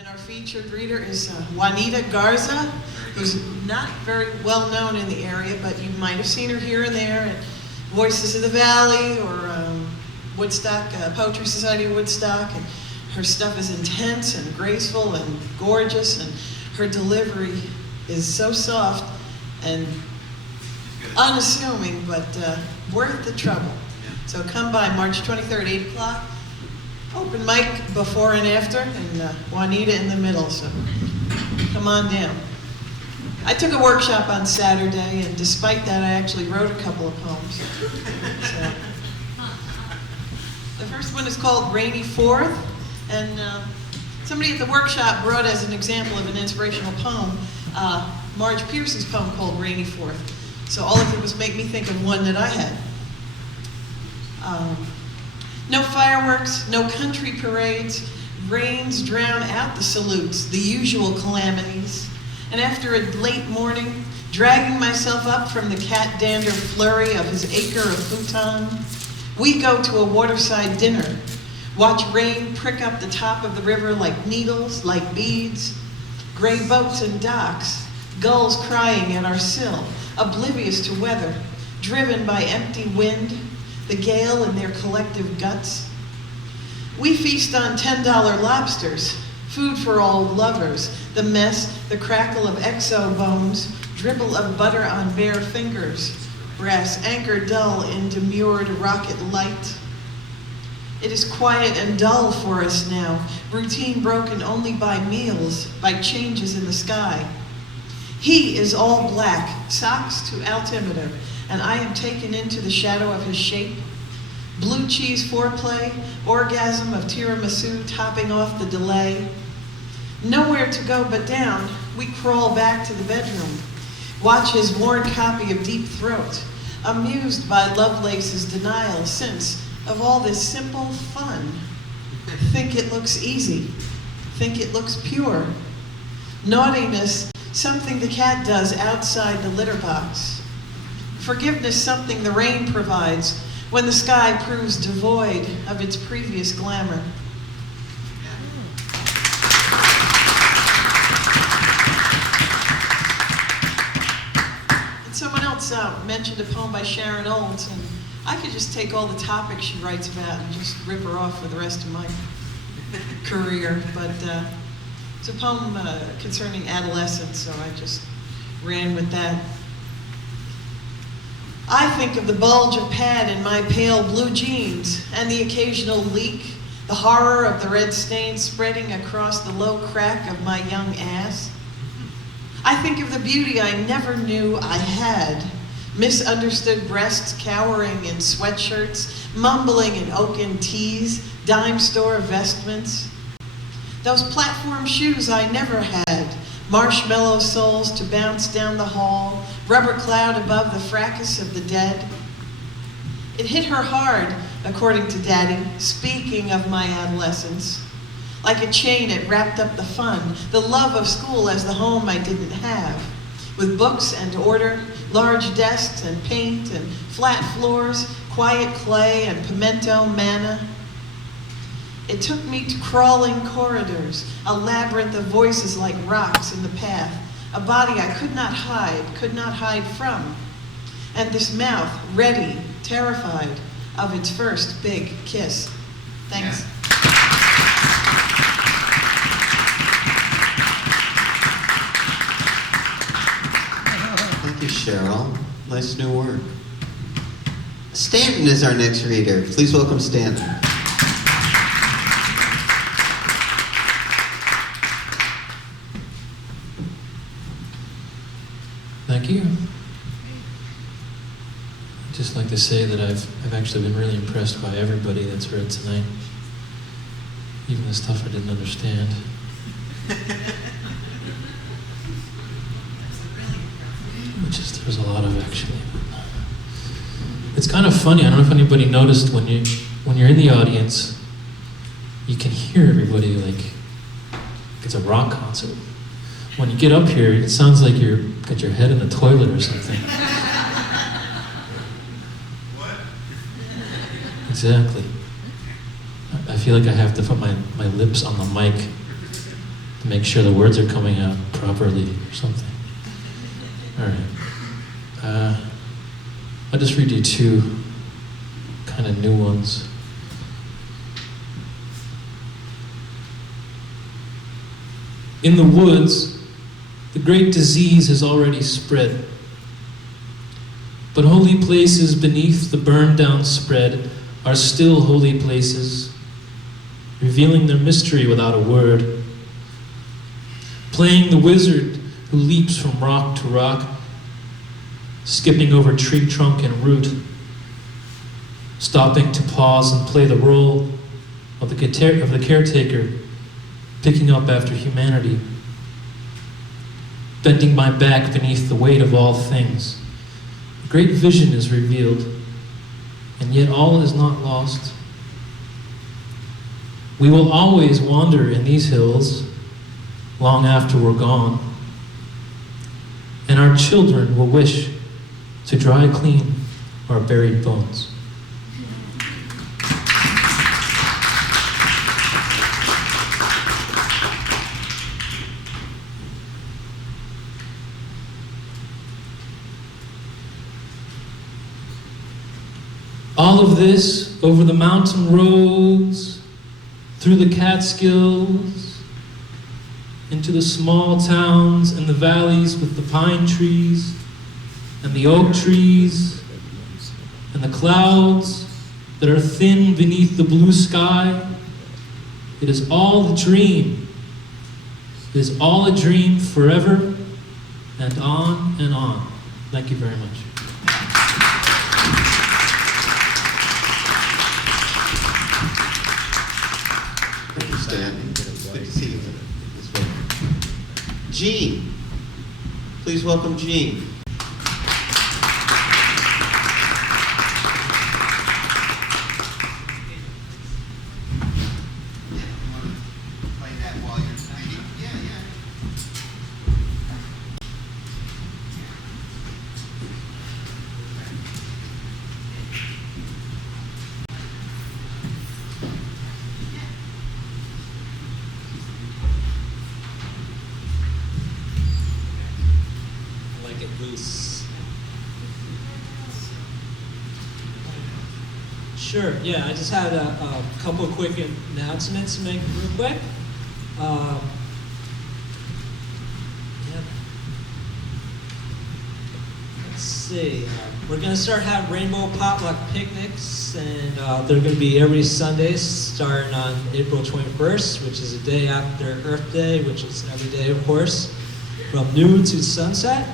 And our featured reader is Juanita Garza, who's not very well known in the area, but you might have seen her here and there at Voices of the Valley or Woodstock, Poetry Society of Woodstock. And her stuff is intense and graceful and gorgeous, and her delivery is so soft and unassuming, but worth the trouble. So come by March 23rd, 8 o'clock. Open mic before and after, and Juanita in the middle, so come on down. I took a workshop on Saturday, and despite that, I actually wrote a couple of poems. So, the first one is called Rainy Fourth, and somebody at the workshop brought as an example of an inspirational poem, Marge Piercy's poem called Rainy Fourth. So all it did was make me think of one that I had. No fireworks, no country parades, rains drown out the salutes, the usual calamities. And after a late morning, dragging myself up from the cat dander flurry of his acre of futon, we go to a waterside dinner, watch rain prick up the top of the river like needles, like beads, gray boats and docks, gulls crying at our sill, oblivious to weather, driven by empty wind, the gale and their collective guts. We feast on $10 lobsters, food for old lovers, the mess, the crackle of exo bones, dribble of butter on bare fingers, brass anchor dull in demurred rocket light. It is quiet and dull for us now, routine broken only by meals, by changes in the sky. He is all black, socks to altimeter, and I am taken into the shadow of his shape. Blue cheese foreplay, orgasm of tiramisu topping off the delay. Nowhere to go but down, we crawl back to the bedroom. Watch his worn copy of Deep Throat, amused by Lovelace's denial since, of all this simple fun. Think it looks easy, think it looks pure. Naughtiness, something the cat does outside the litter box. Forgiveness, something the rain provides when the sky proves devoid of its previous glamour. And someone else mentioned a poem by Sharon Olds, and I could just take all the topics she writes about and just rip her off for the rest of my career, but it's a poem concerning adolescence, so I just ran with that. I think of the bulge of pad in my pale blue jeans and the occasional leak, the horror of the red stain spreading across the low crack of my young ass. I think of the beauty I never knew I had, misunderstood breasts cowering in sweatshirts, mumbling in oaken tees, dime store vestments. Those platform shoes I never had, marshmallow soles to bounce down the hall, rubber cloud above the fracas of the dead. It hit her hard, according to Daddy, speaking of my adolescence. Like a chain, it wrapped up the fun, the love of school as the home I didn't have, with books and order, large desks and paint and flat floors, quiet clay and pimento manna. It took me to crawling corridors, a labyrinth of voices like rocks in the path, a body I could not hide from, and this mouth ready, terrified of its first big kiss. Thanks. Thank you, Cheryl. Nice new work. Stanton is our next reader. Please welcome Stanton. Thank you. I'd just like to say that I've actually been really impressed by everybody that's read tonight. Even the stuff I didn't understand. There's a lot of actually. It's kind of funny. I don't know if anybody noticed when you're in the audience, you can hear everybody like it's a rock concert. When you get up here, it sounds like you're got your head in the toilet or something. What? Exactly. I feel like I have to put my lips on the mic to make sure the words are coming out properly or something. All right. I'll just read you two kind of new ones. In the woods, the great disease has already spread. But holy places beneath the burned down spread are still holy places, revealing their mystery without a word. Playing the wizard who leaps from rock to rock, skipping over tree trunk and root, stopping to pause and play the role of the caretaker, picking up after humanity, bending my back beneath the weight of all things. A great vision is revealed, and yet all is not lost. We will always wander in these hills long after we're gone, and our children will wish to dry clean our buried bones. All of this over the mountain roads, through the Catskills, into the small towns and the valleys with the pine trees and the oak trees and the clouds that are thin beneath the blue sky. It is all a dream. It is all a dream forever and on and on. Thank you very much. Good to see you. Gene. Please welcome Gene. Sure, yeah, I just had a couple of quick announcements to make real quick. Yeah. Let's see, we're going to start having rainbow potluck picnics, and they're going to be every Sunday starting on April 21st, which is a day after Earth Day, which is every day, of course, from noon to sunset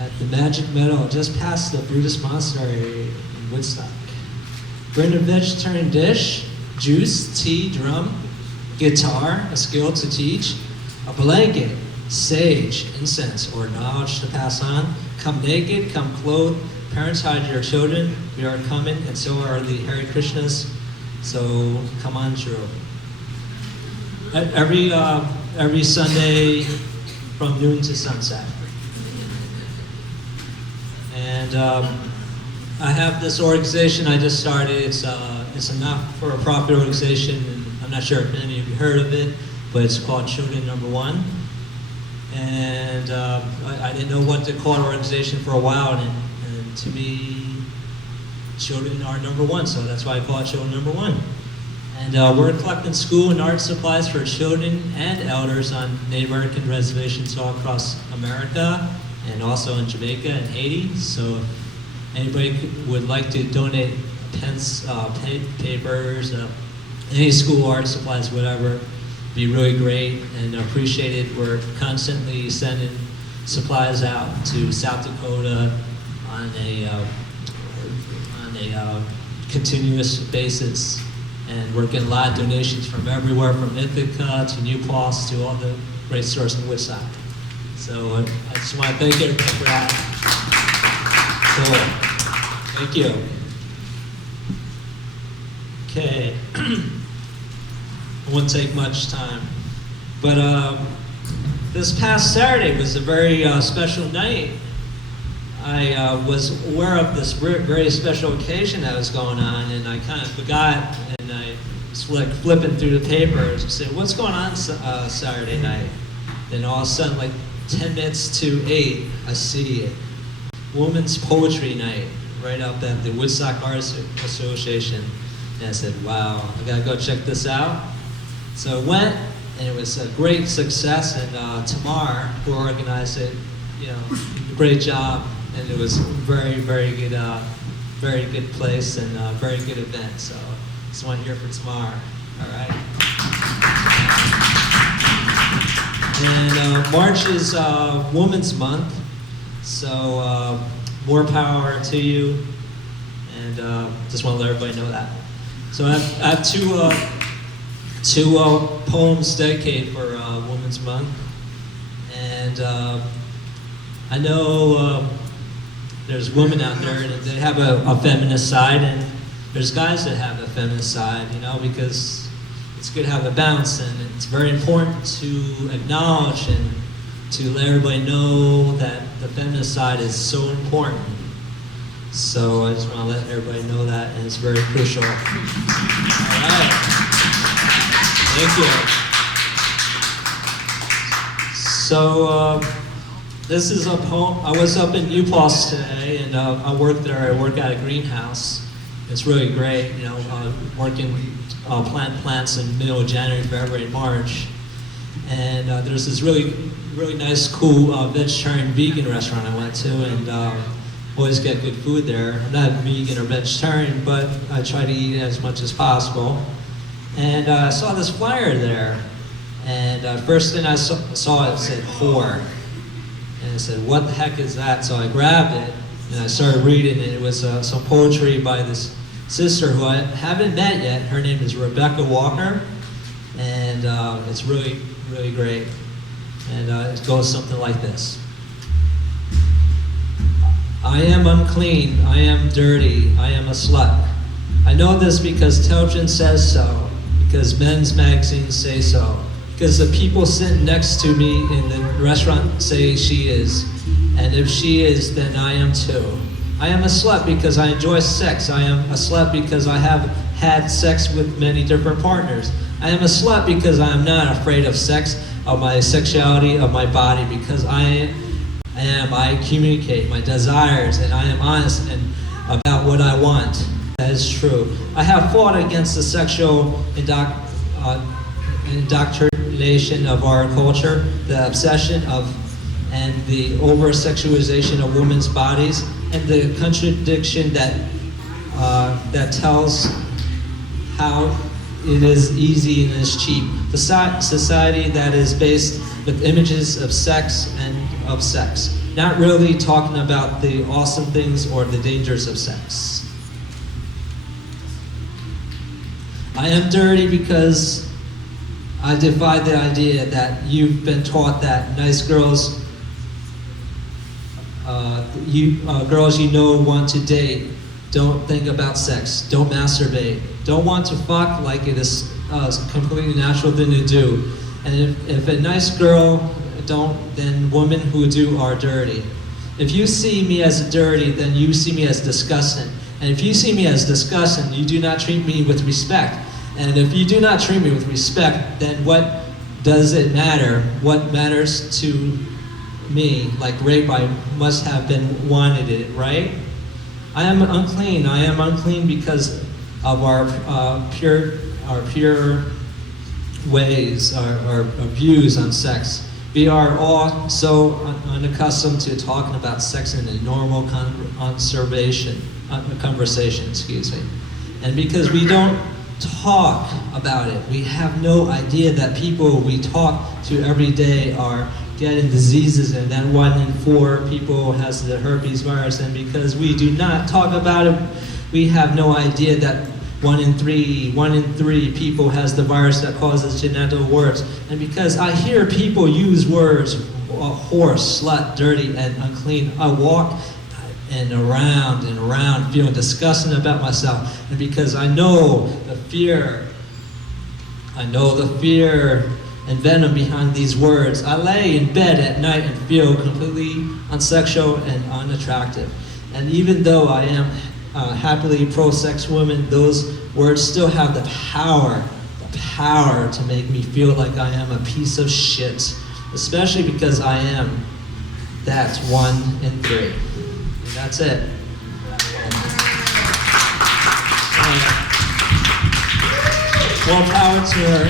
at the Magic Meadow, just past the Buddhist monastery in Woodstock. Bring a vegetarian dish, juice, tea, drum, guitar, a skill to teach, a blanket, sage, incense, or knowledge to pass on. Come naked, come clothed. Parents, hide your children. We are coming, and so are the Hare Krishnas. So come on through. Every Sunday from noon to sunset. And I have this organization I just started. It's a not-for-profit organization, and I'm not sure if any of you heard of it, but it's called Children Number One. And I didn't know what to call an organization for a while, and to me, children are number one, so that's why I call it Children Number One. And we're collecting school and art supplies for children and elders on Native American reservations all across America, and also in Jamaica and Haiti. So anybody would like to donate pens, papers, any school art supplies, whatever, be really great and appreciated. We're constantly sending supplies out to South Dakota on a continuous basis, and we're getting a lot of donations from everywhere, from Ithaca to New Paltz to all the great stores in Woodstock. So I just want to thank everybody for that. Cool. Thank you. Okay. It won't take much time. But this past Saturday was a very special night. I was aware of this very special occasion that was going on, and I kind of forgot, and I was like flipping through the papers and said, what's going on Saturday night? Then all of a sudden, like 10 minutes to 8, I see it. Women's Poetry Night, right up at the Woodstock Arts Association. And I said, wow, I gotta go check this out. So I went, and it was a great success. And Tamar, who organized it, great job. And it was very, very good place and very good event. So just want to hear from Tamar. All right. And March is Women's Month, so more power to you. And just want to let everybody know that. So I have two poems dedicated for Women's Month, and I know there's women out there and they have a feminist side, and there's guys that have a feminist side, because it's good to have a balance, and it's very important to acknowledge and to let everybody know that the feminist side is so important. So I just want to let everybody know that, and it's very crucial. All right. Thank you. So this is a poem. I was up in New Paltz today, and I work there. I work at a greenhouse. It's really great, working plant plants in middle of January, February, March. And there's this really nice, cool vegetarian vegan restaurant I went to, and always get good food there. I'm not vegan or vegetarian, but I try to eat as much as possible. And I saw this flyer there, and first thing I saw it said whore. And I said, what the heck is that? So I grabbed it, and I started reading it. It was some poetry by this sister who I haven't met yet. Her name is Rebecca Walker, and it's really, really great. And it goes something like this. I am unclean, I am dirty, I am a slut. I know this because television says so, because men's magazines say so, because the people sitting next to me in the restaurant say she is, and if she is, then I am too. I am a slut because I enjoy sex. I am a slut because I have had sex with many different partners. I am a slut because I am not afraid of sex, of my sexuality, of my body, because I communicate my desires, and I am honest and about what I want. That is true. I have fought against the sexual indoctrination of our culture, the obsession of and the over-sexualization of women's bodies, and the contradiction that tells how it is easy and is cheap. The society that is based with images of sex and of sex, not really talking about the awesome things or the dangers of sex. I am dirty because I defy the idea that you've been taught that nice girls, girls want to date, don't think about sex, don't masturbate, don't want to fuck like it is a completely natural thing to do. And if a nice girl don't, then women who do are dirty. If you see me as dirty, then you see me as disgusting. And if you see me as disgusting, you do not treat me with respect. And if you do not treat me with respect, then what does it matter? What matters to me? Like rape, I must have been wanted it, right? I am unclean. I am unclean because of our pure ways, our views on sex. We are all so unaccustomed to talking about sex in a normal conversation, And because we don't talk about it, we have no idea that people we talk to every day are getting diseases, and that 1 in 4 people has the herpes virus. And because we do not talk about it, we have no idea that 1 in 3 people has the virus that causes genital warts. And because I hear people use words, whore, slut, dirty, and unclean, I walk and around feeling disgusting about myself. And because I know the fear and venom behind these words, I lay in bed at night and feel completely unsexual and unattractive. And even though I am happily pro-sex woman, those words still have the power to make me feel like I am a piece of shit. especially because I am that 1 in 3. And that's it. More power to her.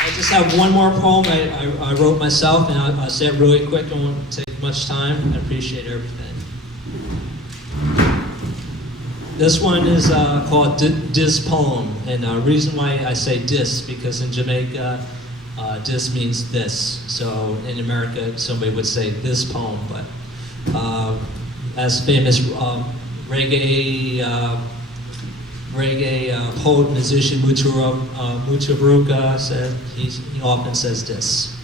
I just have one more poem I wrote myself, and I'll say it really quick. I won't take much time. I appreciate everything. This one is called Dis Poem, and the reason why I say dis, because in Jamaica, dis means this. So in America, somebody would say this poem, but as famous reggae poet, musician Mutaruka said, he often says this.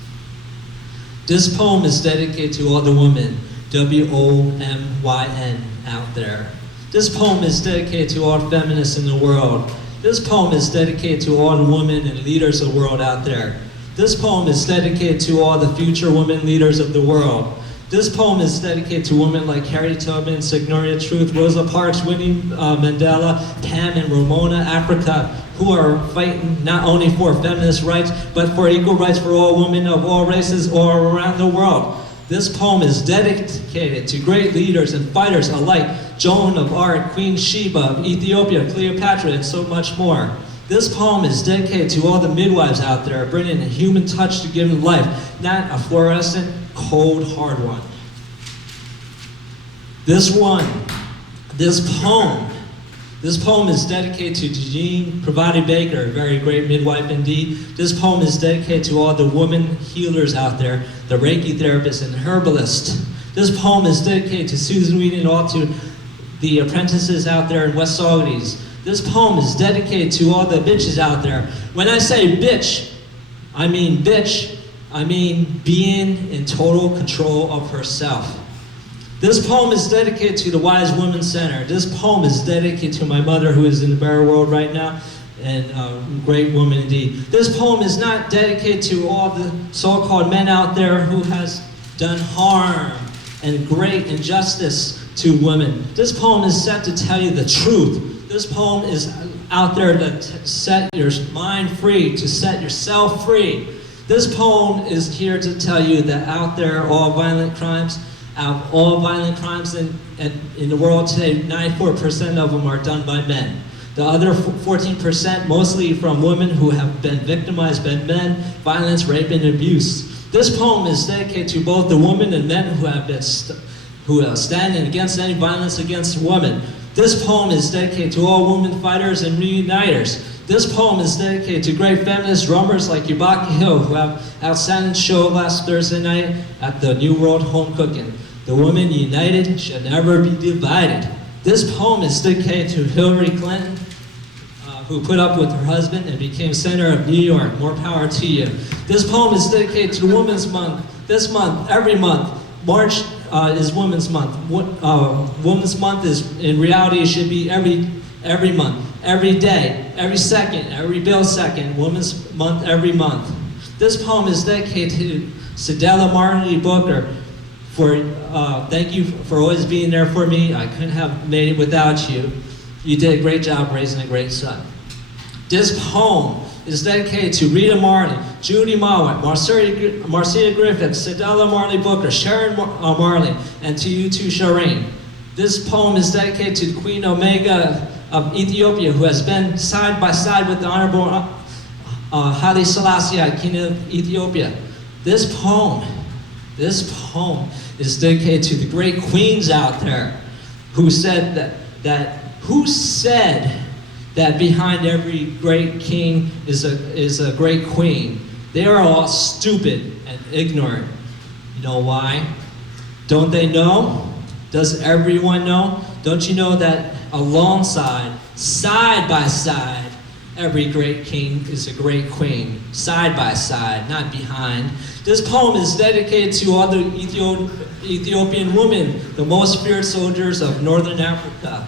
This poem is dedicated to all the women, WOMYN, out there. This poem is dedicated to all feminists in the world. This poem is dedicated to all the women and leaders of the world out there. This poem is dedicated to all the future women leaders of the world. This poem is dedicated to women like Harriet Tubman, Signoria Truth, Rosa Parks, Winnie Mandela, Pam and Ramona Africa, who are fighting not only for feminist rights, but for equal rights for all women of all races all around the world. This poem is dedicated to great leaders and fighters alike, Joan of Arc, Queen Sheba of Ethiopia, Cleopatra, and so much more. This poem is dedicated to all the midwives out there, bringing a human touch to giving life, not a fluorescent, cold, hard one. This poem is dedicated to Jean Pravati Baker, a very great midwife indeed. This poem is dedicated to all the women healers out there, the Reiki therapists and herbalists. This poem is dedicated to Susan Wheaton and all to the apprentices out there in West Saugerties. This poem is dedicated to all the bitches out there. When I say bitch, I mean being in total control of herself. This poem is dedicated to the Wise Women Center. This poem is dedicated to my mother, who is in the bare world right now, and a great woman indeed. This poem is not dedicated to all the so-called men out there who has done harm and great injustice to women. This poem is set to tell you the truth. This poem is out there to set your mind free, to set yourself free. This poem is here to tell you that out there, all violent crimes in the world today, 94% of them are done by men. The other 14%, mostly from women who have been victimized by men, violence, rape, and abuse. This poem is dedicated to both the women and men who have been standing against any violence against women. This poem is dedicated to all women fighters and reuniters. This poem is dedicated to great feminist drummers like Yubaki Hill, who have outstanding show last Thursday night at the New World Home Cooking. The women united shall never be divided. This poem is dedicated to Hillary Clinton, who put up with her husband and became Senator of New York. More power to you. This poem is dedicated to Women's Month. This month, every month, March is Women's Month. Women's Month is, in reality, it should be every month, every day, every second, every millisecond. Women's Month every month. This poem is dedicated to Sedella Marley Booker. Thank you for always being there for me. I couldn't have made it without you. You did a great job raising a great son. This poem is dedicated to Rita Marley, Judy Mowat, Marcia Griffith, Sedella Marley Booker, Sharon Marley, and to you too, Shireen. This poem is dedicated to Queen Omega of Ethiopia, who has been side by side with the Honorable Haile Selassie, King of Ethiopia. This poem is dedicated to the great queens out there who said that behind every great king is a great queen. They are all stupid and ignorant. You know why? Don't they know? Does everyone know? Don't you know that alongside, side by side, every great king is a great queen? Side by side, not behind. This poem is dedicated to all the Ethiopian women, the most feared soldiers of Northern Africa.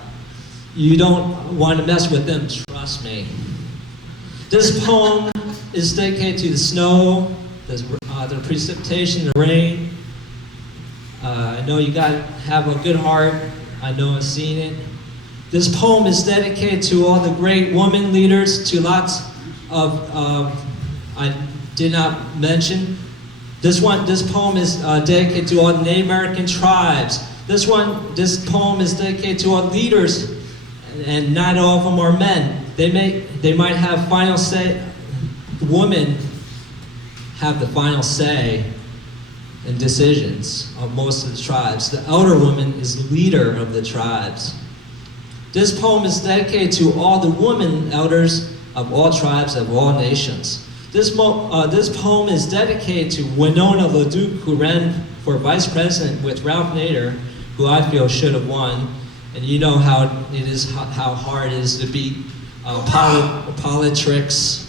You don't want to mess with them, trust me. This poem is dedicated to the snow, the precipitation, the rain. I know you gotta have a good heart. I know I've seen it. This poem is dedicated to all the great women leaders, to lots of did not mention. This poem is dedicated to all Native American tribes. This poem is dedicated to all leaders, and not all of them are men. They might have final say. Women have the final say in decisions of most of the tribes. The elder woman is the leader of the tribes. This poem is dedicated to all the women elders of all tribes of all nations. This poem is dedicated to Winona LaDuke, who ran for vice president with Ralph Nader, who I feel should have won. And you know how hard it is to beat politics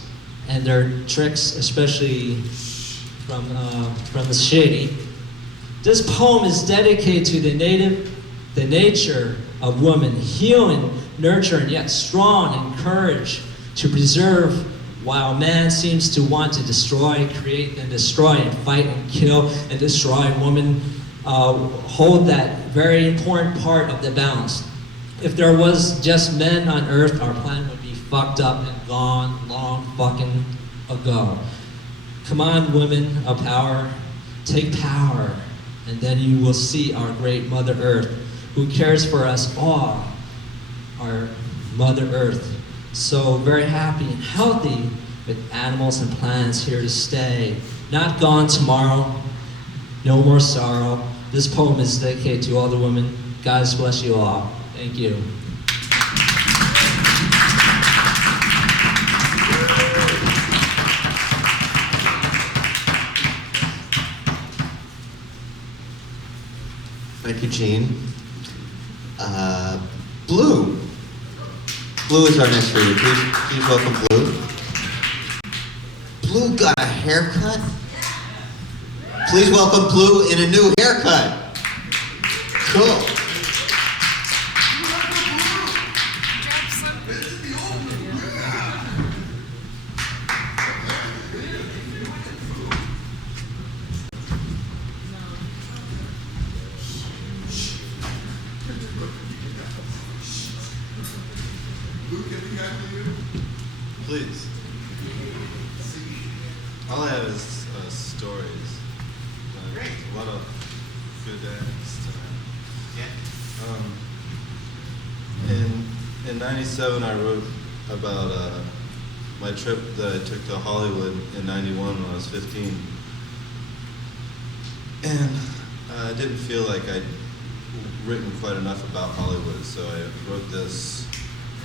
and their tricks, especially from the shady. This poem is dedicated to the nature of woman, healing, nurturing, yet strong and courage to preserve, while man seems to want to destroy, create and destroy, and fight and kill and destroy. Women hold that very important part of the balance. If there was just men on earth, our planet would be fucked up and gone long fucking ago. Come on, women of power, take power, and then you will see our great Mother Earth, who cares for us all, our Mother Earth. So very happy and healthy with animals and plants here to stay. Not gone tomorrow, no more sorrow. This poem is dedicated to all the women. God bless you all. Thank you. Thank you, Gene. Blue. Blue is our next reader. Please welcome Blue. Blue got a haircut? Please welcome Blue in a new haircut. Cool. Please. All I have is stories. Great. A lot of good ends tonight. In '97, I wrote about my trip that I took to Hollywood in '91 when I was 15, and I didn't feel like I'd written quite enough about Hollywood, so I wrote this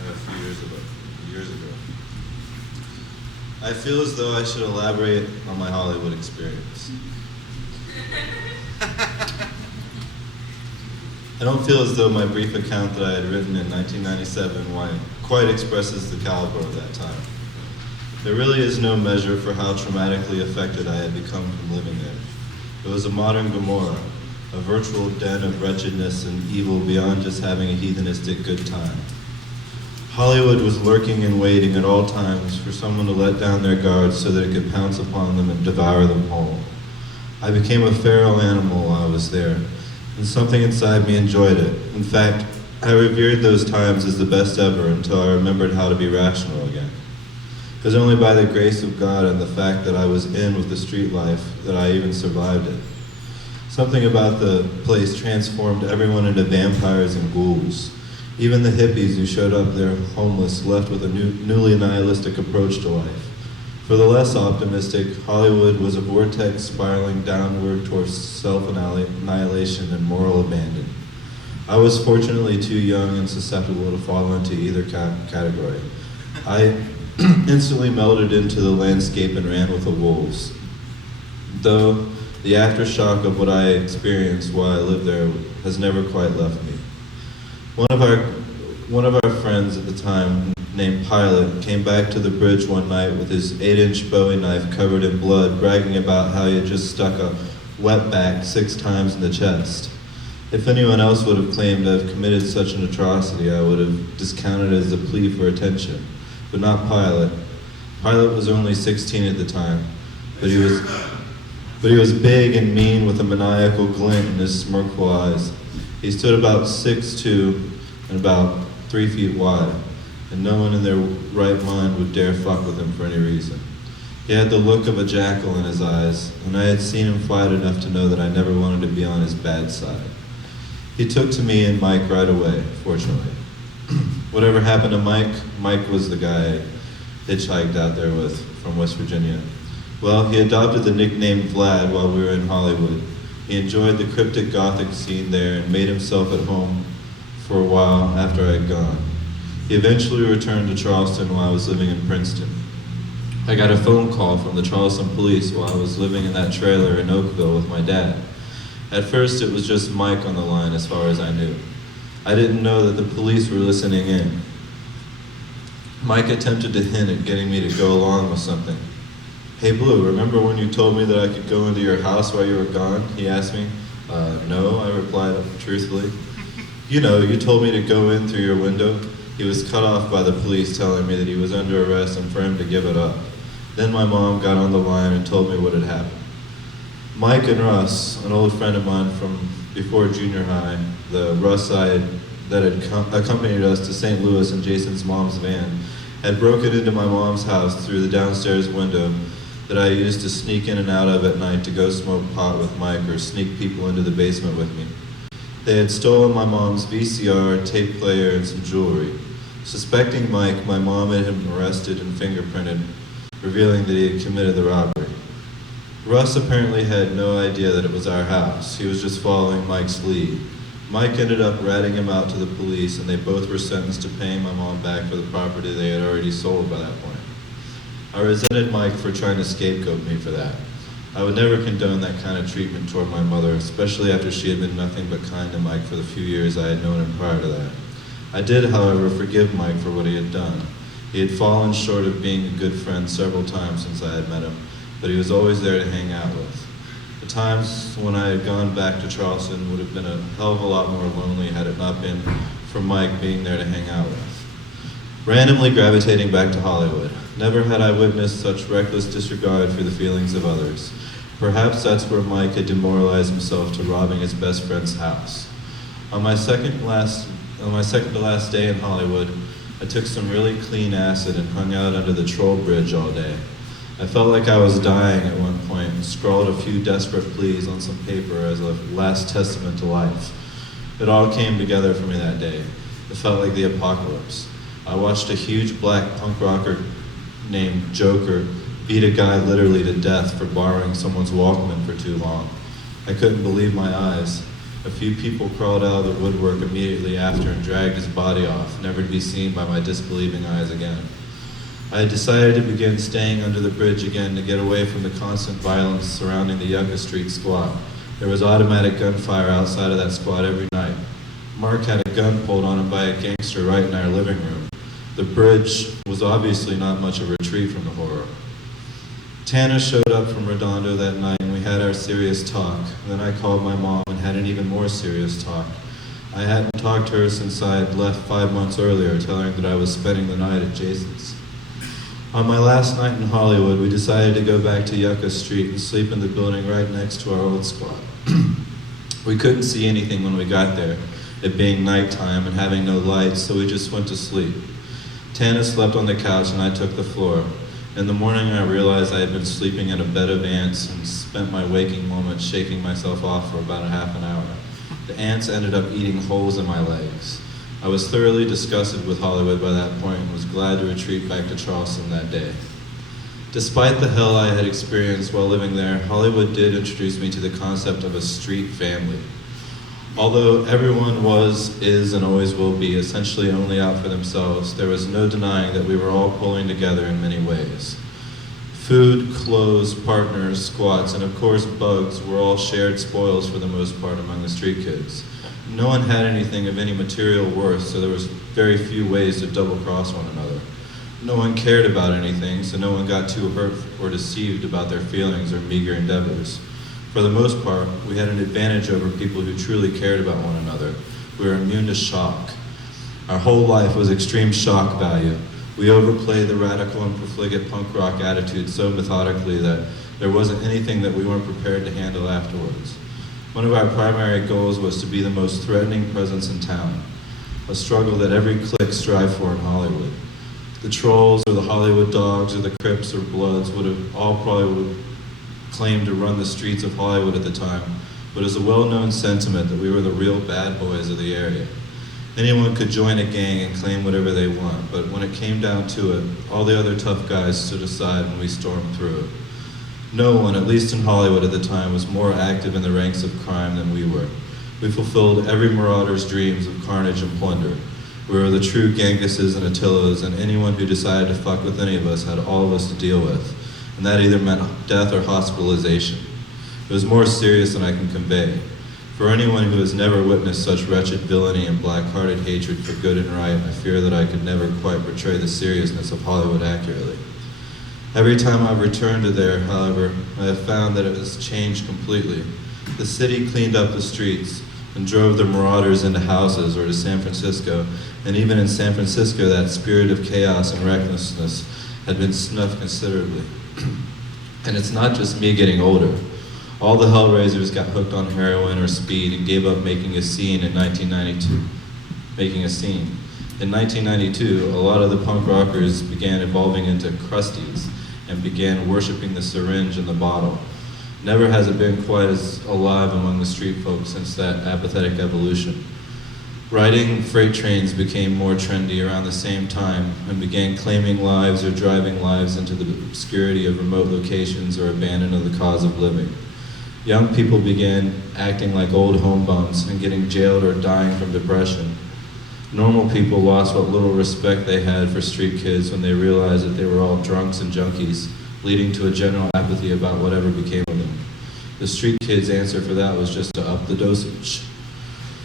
a few years ago. I feel as though I should elaborate on my Hollywood experience. I don't feel as though my brief account that I had written in 1997 quite expresses the caliber of that time. There really is no measure for how traumatically affected I had become from living there. It was a modern Gomorrah, a virtual den of wretchedness and evil beyond just having a heathenistic good time. Hollywood was lurking and waiting at all times for someone to let down their guards so that it could pounce upon them and devour them whole. I became a feral animal while I was there, and something inside me enjoyed it. In fact, I revered those times as the best ever until I remembered how to be rational again. It was only by the grace of God and the fact that I was in with the street life that I even survived it. Something about the place transformed everyone into vampires and ghouls. Even the hippies who showed up there homeless left with a newly nihilistic approach to life. For the less optimistic, Hollywood was a vortex spiraling downward towards self-annihilation and moral abandon. I was fortunately too young and susceptible to fall into either category. I instantly melded into the landscape and ran with the wolves. Though the aftershock of what I experienced while I lived there has never quite left me. One of our friends at the time, named Pilot, came back to the bridge one night with his 8-inch Bowie knife covered in blood, bragging about how he had just stuck a wetback 6 times in the chest. If anyone else would have claimed to have committed such an atrocity, I would have discounted it as a plea for attention, but not Pilot. Pilot was only 16 at the time, but he was big and mean with a maniacal glint in his smirkful eyes. He stood about 6'2" and about 3 feet wide, and no one in their right mind would dare fuck with him for any reason. He had the look of a jackal in his eyes, and I had seen him fight enough to know that I never wanted to be on his bad side. He took to me and Mike right away, fortunately. Whatever happened to Mike, Mike was the guy I hitchhiked out there with from West Virginia. Well, he adopted the nickname Vlad while we were in Hollywood. He enjoyed the cryptic Gothic scene there and made himself at home for a while after I had gone. He eventually returned to Charleston while I was living in Princeton. I got a phone call from the Charleston police while I was living in that trailer in Oakville with my dad. At first, it was just Mike on the line as far as I knew. I didn't know that the police were listening in. Mike attempted to hint at getting me to go along with something. "Hey Blue, remember when you told me that I could go into your house while you were gone?" he asked me. No, I replied truthfully. "You know, you told me to go in through your window." He was cut off by the police telling me that he was under arrest and for him to give it up. Then my mom got on the line and told me what had happened. Mike and Russ, an old friend of mine from before junior high, the Russ that had accompanied us to St. Louis in Jason's mom's van, had broken into my mom's house through the downstairs window that I used to sneak in and out of at night to go smoke pot with Mike or sneak people into the basement with me. They had stolen my mom's VCR, tape player, and some jewelry. Suspecting Mike, my mom had him arrested and fingerprinted, revealing that he had committed the robbery. Russ apparently had no idea that it was our house. He was just following Mike's lead. Mike ended up ratting him out to the police, and they both were sentenced to paying my mom back for the property they had already sold by that point. I resented Mike for trying to scapegoat me for that. I would never condone that kind of treatment toward my mother, especially after she had been nothing but kind to Mike for the few years I had known him prior to that. I did, however, forgive Mike for what he had done. He had fallen short of being a good friend several times since I had met him, but he was always there to hang out with. The times when I had gone back to Charleston would have been a hell of a lot more lonely had it not been for Mike being there to hang out with. Randomly gravitating back to Hollywood. Never had I witnessed such reckless disregard for the feelings of others. Perhaps that's where Mike had demoralized himself to robbing his best friend's house. On my second to last day in Hollywood, I took some really clean acid and hung out under the Troll Bridge all day. I felt like I was dying at one point and scrawled a few desperate pleas on some paper as a last testament to life. It all came together for me that day. It felt like the apocalypse. I watched a huge black punk rocker named Joker beat a guy literally to death for borrowing someone's Walkman for too long. I couldn't believe my eyes. A few people crawled out of the woodwork immediately after and dragged his body off, never to be seen by my disbelieving eyes again. I had decided to begin staying under the bridge again to get away from the constant violence surrounding the Yucca Street squad. There was automatic gunfire outside of that squad every night. Mark had a gun pulled on him by a gangster right in our living room. The bridge was obviously not much of a retreat from the horror. Tana showed up from Redondo that night and we had our serious talk. Then I called my mom and had an even more serious talk. I hadn't talked to her since I had left 5 months earlier, telling her that I was spending the night at Jason's. On my last night in Hollywood, we decided to go back to Yucca Street and sleep in the building right next to our old squad. We couldn't see anything when we got there, it being nighttime and having no lights, so we just went to sleep. Tana slept on the couch and I took the floor. In the morning, I realized I had been sleeping in a bed of ants and spent my waking moments shaking myself off for about a half an hour. The ants ended up eating holes in my legs. I was thoroughly disgusted with Hollywood by that point and was glad to retreat back to Charleston that day. Despite the hell I had experienced while living there, Hollywood did introduce me to the concept of a street family. Although everyone was, is, and always will be essentially only out for themselves, there was no denying that we were all pulling together in many ways. Food, clothes, partners, squats, and of course bugs were all shared spoils for the most part among the street kids. No one had anything of any material worth, so there was very few ways to double-cross one another. No one cared about anything, so no one got too hurt or deceived about their feelings or meager endeavors. For the most part, we had an advantage over people who truly cared about one another. We were immune to shock. Our whole life was extreme shock value. We overplayed the radical and profligate punk rock attitude so methodically that there wasn't anything that we weren't prepared to handle afterwards. One of our primary goals was to be the most threatening presence in town, a struggle that every clique strived for in Hollywood. The Trolls or the Hollywood Dogs or the Crips or Bloods would have all probably would claim to run the streets of Hollywood at the time, but it's a well-known sentiment that we were the real bad boys of the area. Anyone could join a gang and claim whatever they want, but when it came down to it, all the other tough guys stood aside when we stormed through it. No one, at least in Hollywood at the time, was more active in the ranks of crime than we were. We fulfilled every marauder's dreams of carnage and plunder. We were the true Gengises and Attilas, and anyone who decided to fuck with any of us had all of us to deal with, and that either meant death or hospitalization. It was more serious than I can convey. For anyone who has never witnessed such wretched villainy and black-hearted hatred for good and right, I fear that I could never quite portray the seriousness of Hollywood accurately. Every time I've returned to there, however, I have found that it has changed completely. The city cleaned up the streets and drove the marauders into houses or to San Francisco, and even in San Francisco that spirit of chaos and recklessness had been snuffed considerably. And it's not just me getting older. All the Hellraisers got hooked on heroin or speed and gave up making a scene in 1992. In 1992, a lot of the punk rockers began evolving into crusties and began worshiping the syringe and the bottle. Never has it been quite as alive among the street folks since that apathetic evolution. Riding freight trains became more trendy around the same time and began claiming lives or driving lives into the obscurity of remote locations or abandon of the cause of living. Young people began acting like old home bums and getting jailed or dying from depression. Normal people lost what little respect they had for street kids when they realized that they were all drunks and junkies, leading to a general apathy about whatever became of them. The street kids' answer for that was just to up the dosage.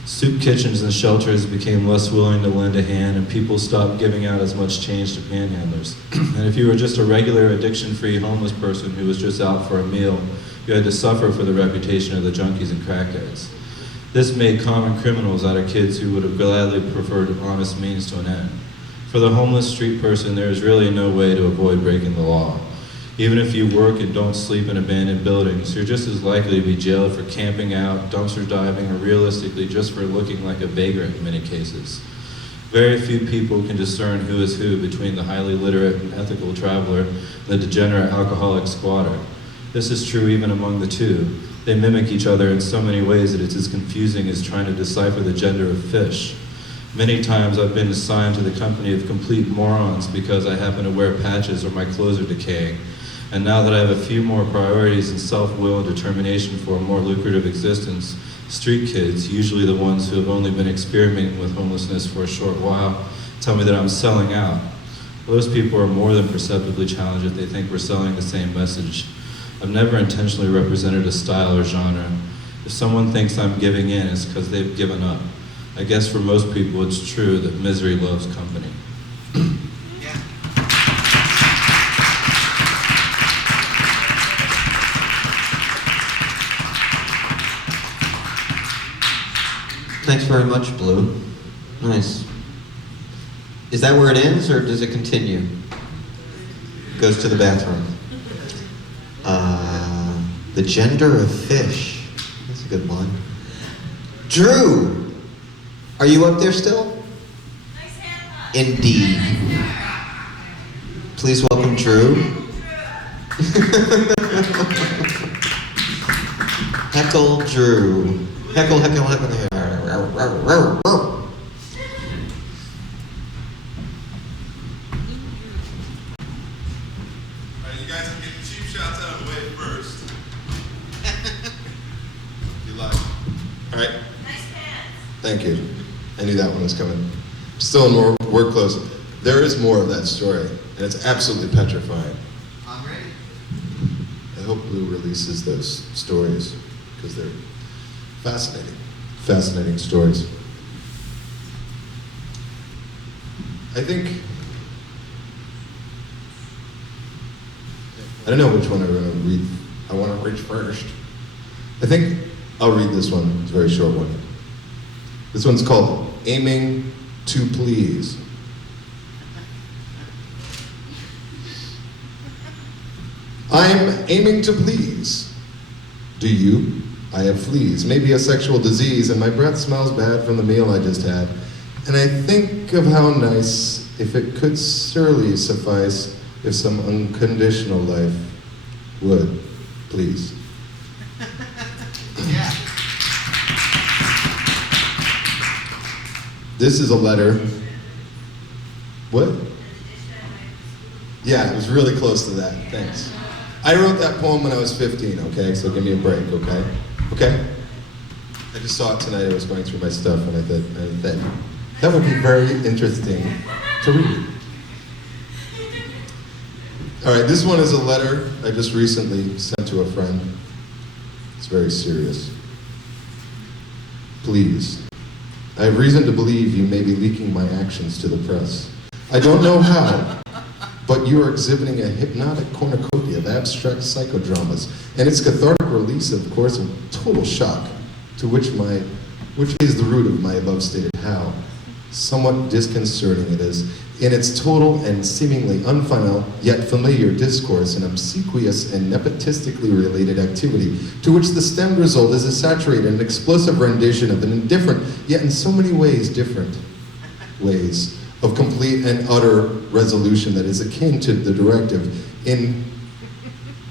Soup kitchens and shelters became less willing to lend a hand, and people stopped giving out as much change to panhandlers. And if you were just a regular addiction-free homeless person who was just out for a meal, you had to suffer for the reputation of the junkies and crackheads. This made common criminals out of kids who would have gladly preferred honest means to an end. For the homeless street person, there is really no way to avoid breaking the law. Even if you work and don't sleep in abandoned buildings, you're just as likely to be jailed for camping out, dumpster diving, or realistically just for looking like a vagrant in many cases. Very few people can discern who is who between the highly literate and ethical traveler and the degenerate alcoholic squatter. This is true even among the two. They mimic each other in so many ways that it's as confusing as trying to decipher the gender of fish. Many times I've been assigned to the company of complete morons because I happen to wear patches or my clothes are decaying. And now that I have a few more priorities and self-will and determination for a more lucrative existence, street kids, usually the ones who have only been experimenting with homelessness for a short while, tell me that I'm selling out. Those people are more than perceptibly challenged if they think we're selling the same message. I've never intentionally represented a style or genre. If someone thinks I'm giving in, it's because they've given up. I guess for most people it's true that misery loves company. Thanks very much, Blue. Nice. Is that where it ends, or does it continue? Goes to the bathroom. The gender of fish. That's a good one. Drew! Are you up there still? Indeed. Please welcome Drew. Heckle Drew. Heckle, heckle, heckle, heckle. You guys can get the cheap shots out of the way first. You like. All right. Nice pants. Thank you. I knew that one was coming. Still in more work clothes. There is more of that story, and it's absolutely petrifying. I'm ready. I hope Blue releases those stories because they're fascinating. Fascinating stories. I think, I don't know which one I'm going to read. I want to read first. I think I'll read this one. It's a very short one. This one's called Aiming to Please. I'm aiming to please. Do you? I have fleas, maybe a sexual disease, and my breath smells bad from the meal I just had. And I think of how nice if it could surely suffice, if some unconditional life would, please. Yeah. This is a letter. What? Yeah, it was really close to that. Thanks. I wrote that poem when I was 15, okay? So give me a break, okay? Okay? I just saw it tonight. I was going through my stuff, and I thought that would be very interesting to read. All right, this one is a letter I just recently sent to a friend. It's very serious. Please, I have reason to believe you may be leaking my actions to the press. I don't know how, but you are exhibiting a hypnotic cornucopia of abstract psychodramas, and its cathartic release, of course, a total shock, to which is the root of my above-stated how somewhat disconcerting it is, in its total and seemingly unfinal yet familiar discourse and obsequious and nepotistically related activity, to which the stemmed result is a saturated and explosive rendition of an indifferent, yet in so many ways different ways of complete and utter resolution that is akin to the directive in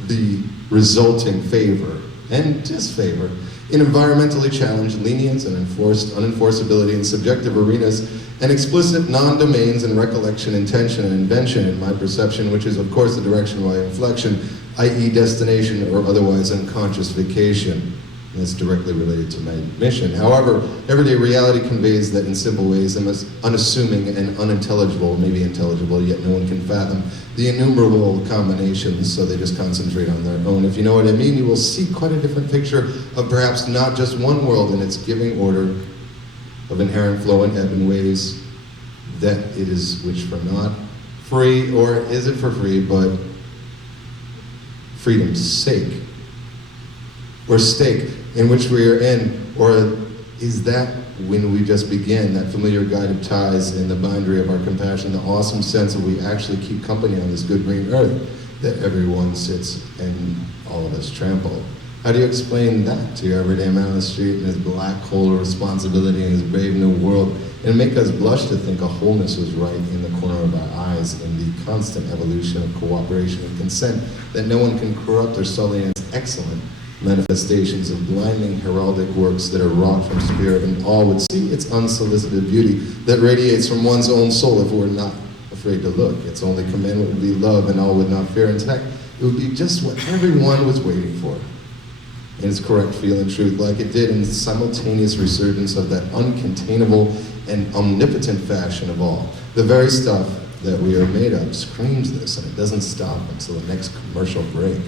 the resulting favor and disfavor in environmentally challenged lenience and enforced unenforceability in subjective arenas and explicit non-domains and recollection, intention, and invention in my perception, which is of course the direction by inflection, i.e. destination or otherwise unconscious vacation. And that's directly related to my mission. However, everyday reality conveys that in simple ways, the most unassuming and unintelligible, maybe intelligible, yet no one can fathom, the innumerable combinations, so they just concentrate on their own. If you know what I mean, you will see quite a different picture of perhaps not just one world in its giving order of inherent flow and ebb in ways that it is which for not free, or is it for free, but freedom's sake, or stake in which we are in, or is that when we just begin, that familiar guide of ties in the boundary of our compassion, the awesome sense that we actually keep company on this good green earth that everyone sits and all of us trample? How do you explain that to your everyday man on the street and his black hole of responsibility in his brave new world, and make us blush to think a wholeness was right in the corner of our eyes in the constant evolution of cooperation and consent that no one can corrupt or sully in its excellent manifestations of blinding heraldic works that are wrought from spirit, and all would see its unsolicited beauty that radiates from one's own soul if we're not afraid to look. Its only commandment would be love, and all would not fear. In fact, it would be just what everyone was waiting for. In its correct feel and truth, like it did in simultaneous resurgence of that uncontainable and omnipotent fashion of all. The very stuff that we are made of screams this, and it doesn't stop until the next commercial break.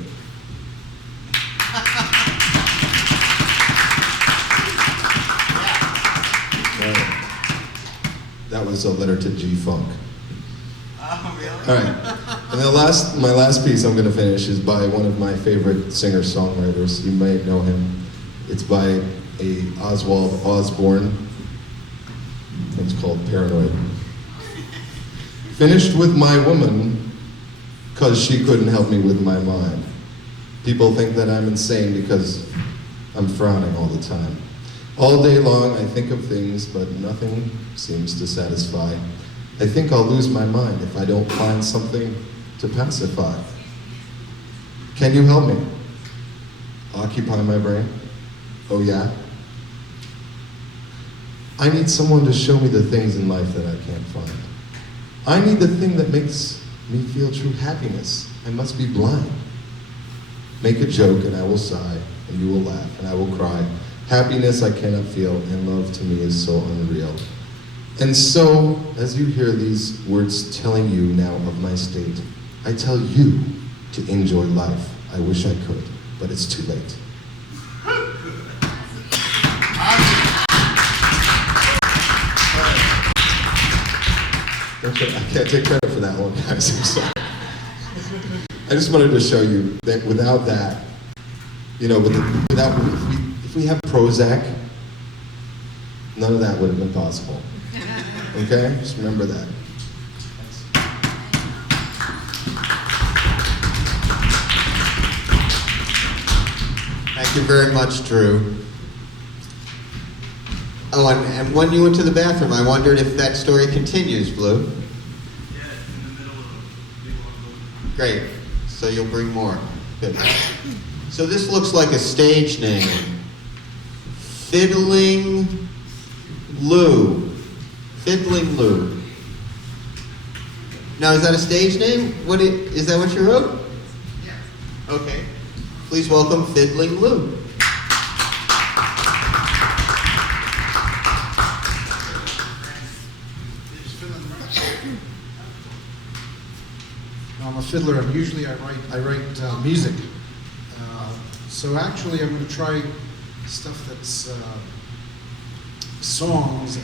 That was a letter to G-Funk. Oh, really? All right. And my last piece I'm going to finish is by one of my favorite singer-songwriters. You may know him. It's by a Oswald Osborne. It's called Paranoid. Finished with my woman, 'cause she couldn't help me with my mind. People think that I'm insane because I'm frowning all the time. All day long I think of things, but nothing seems to satisfy. I think I'll lose my mind if I don't find something to pacify. Can you help me? Occupy my brain? Oh yeah? I need someone to show me the things in life that I can't find. I need the thing that makes me feel true happiness. I must be blind. Make a joke and I will sigh, and you will laugh and I will cry. Happiness I cannot feel, and love to me is so unreal. And so, as you hear these words telling you now of my state, I tell you to enjoy life. I wish I could, but it's too late. Okay, I can't take credit for that one, guys. I'm sorry. I just wanted to show you that without that, if we have Prozac, none of that would have been possible. Okay? Just remember that. Thank you very much, Drew. Oh, and when you went to the bathroom, I wondered if that story continues, Blue. Great. So you'll bring more. Good. So this looks like a stage name. Fiddling Lou. Fiddling Lou. Now, is that a stage name? Is that what you wrote? Yeah. Okay. Please welcome Fiddling Lou. I'm a fiddler, and usually I write music. So actually, I'm going to try stuff that's songs,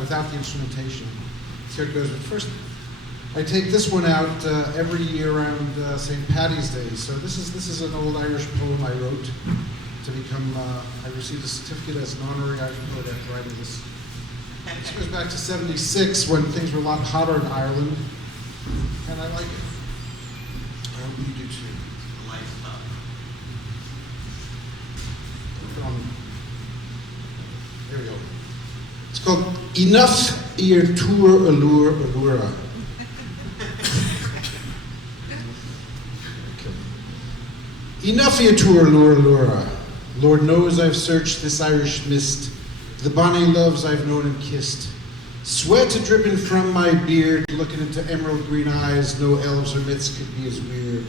without the instrumentation. See how it goes. But first, I take this one out every year around St. Paddy's Day. So this is an old Irish poem I wrote to become. I received a certificate as an honorary Irish poet after writing this. This goes back to '76 when things were a lot hotter in Ireland. And I like it. I hope you do too. There we go. It's called Enough Ear Tour Allure Allura. Okay. Enough Ear Tour Allure Allura. Lord knows I've searched this Irish mist, the bonny loves I've known and kissed. Sweat dripping from my beard, looking into emerald green eyes, no elves or myths could be as weird.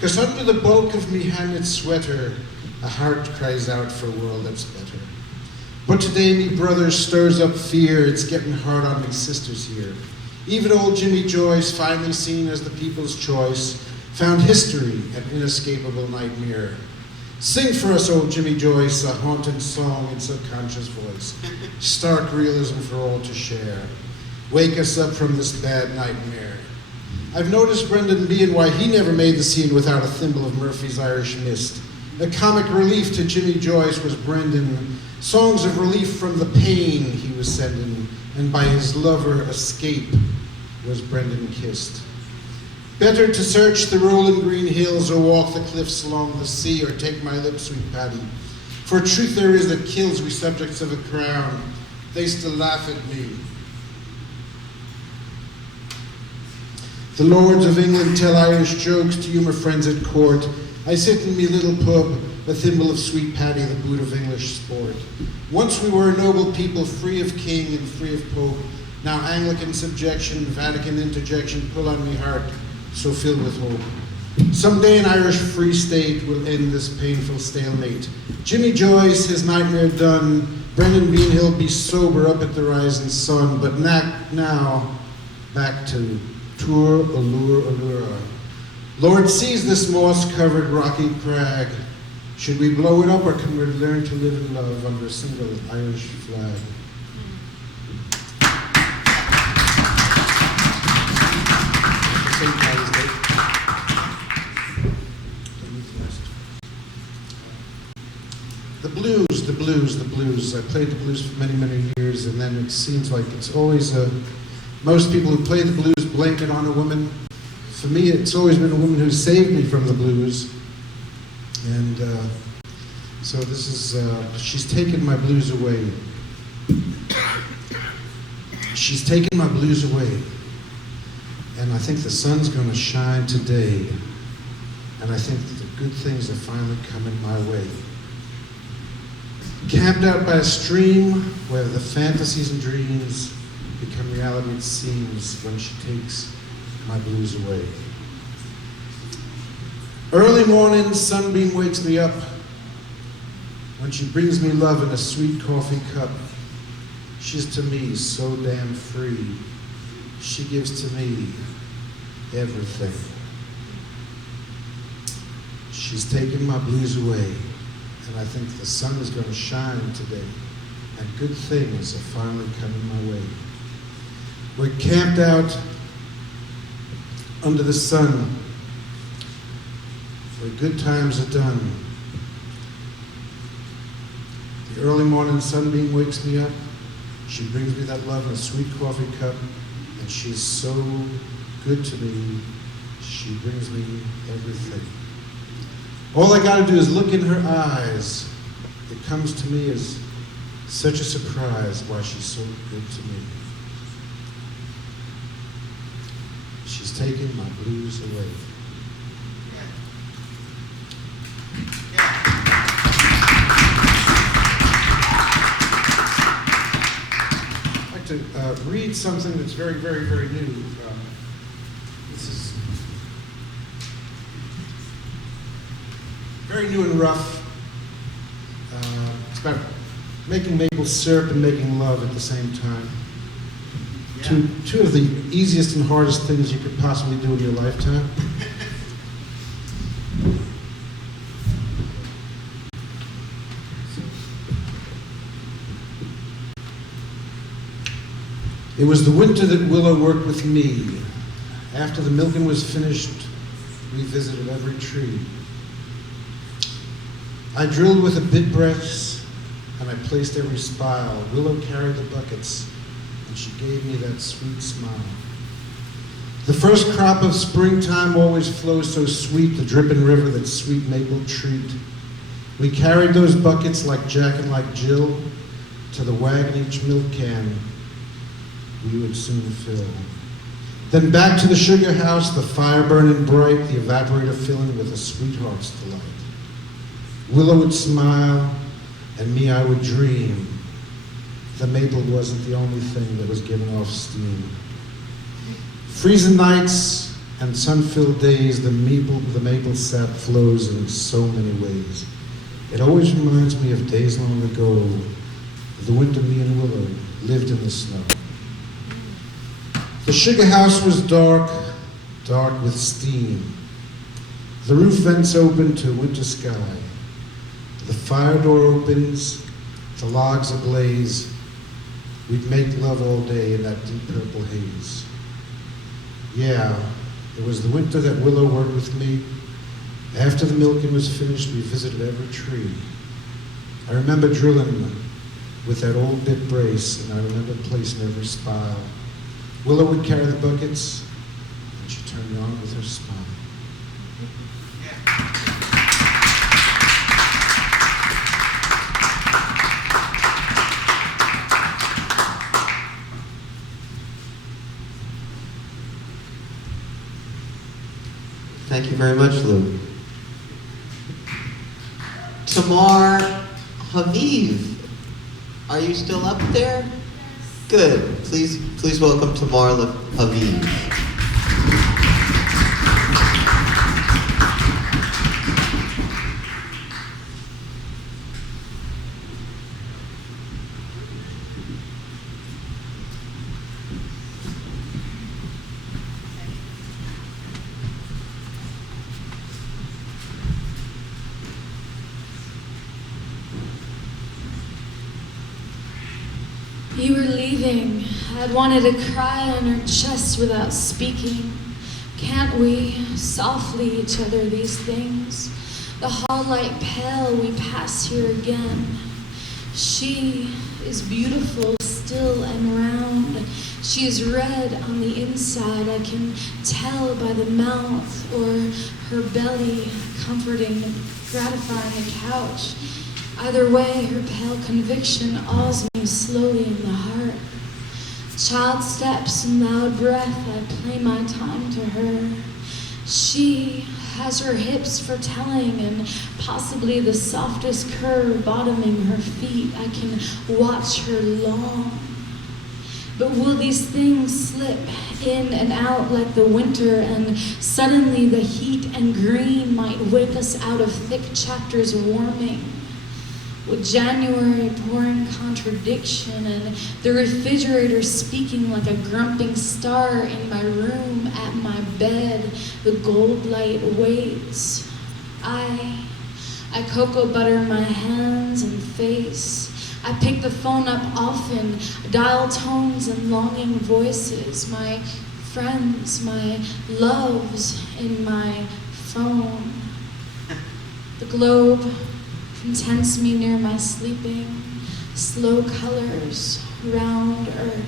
'Cause under the bulk of me handed sweater, a heart cries out for a world that's better. But today me brother stirs up fear, it's getting hard on me sisters here. Even old Jimmy Joyce, finally seen as the people's choice, found history an inescapable nightmare. Sing for us, old Jimmy Joyce, a haunted song in subconscious voice. Stark realism for all to share. Wake us up from this bad nightmare. I've noticed Brendan being why he never made the scene without a thimble of Murphy's Irish Mist. The comic relief to Jimmy Joyce was Brendan. Songs of relief from the pain he was sending, and by his lover escape was Brendan kissed. Better to search the rolling green hills or walk the cliffs along the sea or take my lips, sweet Paddy. For truth there is that kills we subjects of a crown. They still laugh at me. The lords of England tell Irish jokes to you, my friends at court. I sit in me little pub, the thimble of sweet Paddy, the boot of English sport. Once we were a noble people, free of king and free of pope. Now Anglican subjection, Vatican interjection, pull on me heart, so filled with hope. Someday an Irish free state will end this painful stalemate. Jimmy Joyce, his nightmare done. Brendan Beanhill be sober up at the rising sun. But now, back to Tour Allure Allura. Lord sees this moss-covered rocky crag. Should we blow it up or can we learn to live in love under a single Irish flag? St. Paddy's Day. The blues, the blues, the blues. I played the blues for many, many years, and then it seems like it's always most people who play the blues blame it on a woman. For me, it's always been a woman who saved me from the blues. And so this is, she's taken my blues away. She's taken my blues away. And I think the sun's going to shine today. And I think that the good things are finally coming my way. Camped out by a stream where the fantasies and dreams become reality, it seems, when she takes my blues away. Early morning, sunbeam wakes me up when she brings me love in a sweet coffee cup. She's to me so damn free. She gives to me everything. She's taken my blues away, and I think the sun is going to shine today, and good things are finally coming my way. We're camped out under the sun, where good times are done. The early morning sunbeam wakes me up. She brings me that love in a sweet coffee cup, and she's so good to me. She brings me everything. All I gotta do is look in her eyes. It comes to me as such a surprise why she's so good to me. She's taken my blues away. I'd like to read something that's very, very, very new. This is very new and rough. It's about making maple syrup and making love at the same time. Two of the easiest and hardest things you could possibly do in your lifetime. It was the winter that Willow worked with me. After the milking was finished, we visited every tree. I drilled with a bit brace, and I placed every spile. Willow carried the buckets, and she gave me that sweet smile. The first crop of springtime always flows so sweet, the dripping river, that sweet maple treat. We carried those buckets like Jack and like Jill to the wagon each milk can we would soon fill. Then back to the sugar house, the fire burning bright, the evaporator filling with a sweetheart's delight. Willow would smile, and me I would dream. The maple wasn't the only thing that was giving off steam. Freezing nights and sun-filled days, the maple sap flows in so many ways. It always reminds me of days long ago, the winter me and Willow lived in the snow. The sugar house was dark, dark with steam. The roof vents open to winter sky. The fire door opens, the logs ablaze. We'd make love all day in that deep purple haze. Yeah, it was the winter that Willow worked with me. After the milking was finished, we visited every tree. I remember drilling with that old bit brace, and I remember placing every spile. Willow would carry the buckets, and she turned me on with her smile. Thank you very much, Lou. Tamar Haviv, are you still up there? Good. Please welcome Tamar Haviv. You were leaving. I'd wanted to cry on her chest without speaking. Can't we softly each other these things? The hall light pale, we pass here again. She is beautiful, still and round. She is red on the inside, I can tell by the mouth or her belly, comforting, gratifying a couch. Either way, her pale conviction awes me slowly in the heart. Child steps and loud breath, I play my time to her. She has her hips for telling and possibly the softest curve bottoming her feet. I can watch her long. But will these things slip in and out like the winter, and suddenly the heat and green might wake us out of thick chapters warming? With January pouring contradiction and the refrigerator speaking like a grumping star in my room at my bed, the gold light waits. I cocoa butter my hands and face. I pick the phone up often, dial tones and longing voices, my friends, my loves in my phone. The globe contents me near my sleeping, slow colors, round earth.